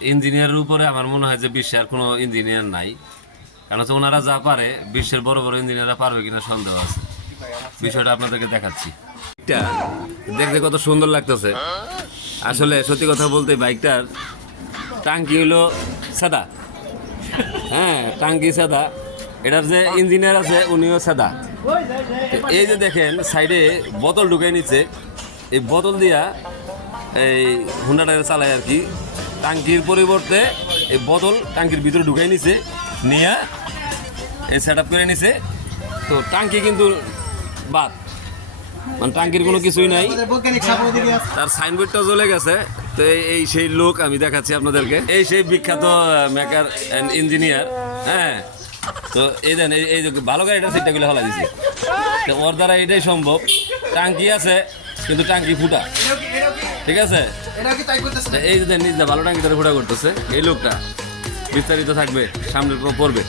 ইঞ্জিনিয়ারের উপরে আমার মনে হয় যে বিশ্বে আর কোনো ইঞ্জিনিয়ার নাই, কারণ হচ্ছে ওনারা যা পারে বিশ্বের বড় বড় ইঞ্জিনিয়াররা পারবে কিনা সন্দেহ আছে। বিষয়টা আপনাদেরকে দেখাচ্ছি। এটা দেখতে কত সুন্দর লাগতেছে। আসলে সত্যি কথা বলতে বাইকটার টাঙ্কি হলো সাদা, হ্যাঁ টাঙ্কি সাদা, এটার যে ইঞ্জিনিয়ার আছে উনিও সাদা। এই যে দেখেন সাইডে বোতল ঢুকে নিচ্ছে, এই বোতল দিয়া এই হুন্ডাটা চালায় আর কি। টাঙ্কির পরিবর্তে এই বোতল টাঙ্কির ভিতরে ঢুকাই নিছে, নিয়ে এই সেট আপ করে নিছে। তো টাঙ্কি কিন্তু বাদ, মানে টাঙ্কির কোনো কিছুই নাই, তার সাইনবোর্ডটা জ্বলে গেছে। তো এই সেই লোক আমি দেখাচ্ছি আপনাদেরকে, এই সেই বিখ্যাত মেকার অ্যান্ড ইঞ্জিনিয়ার। হ্যাঁ, তো এই দেন এই যে ভালো গাড়িটা সিটটাগুলো হলা দিছে, তো ওর দ্বারা এটাই সম্ভব। টাঙ্কি আছে কিন্তু টাঙ্কি ফুটা, ঠিক আছে। এই যে নিজে ভালো টাঙ্কি ধরে ফুটা করতেছে এই লোকটা, বিস্তারিত থাকবে সামনে পড়বে।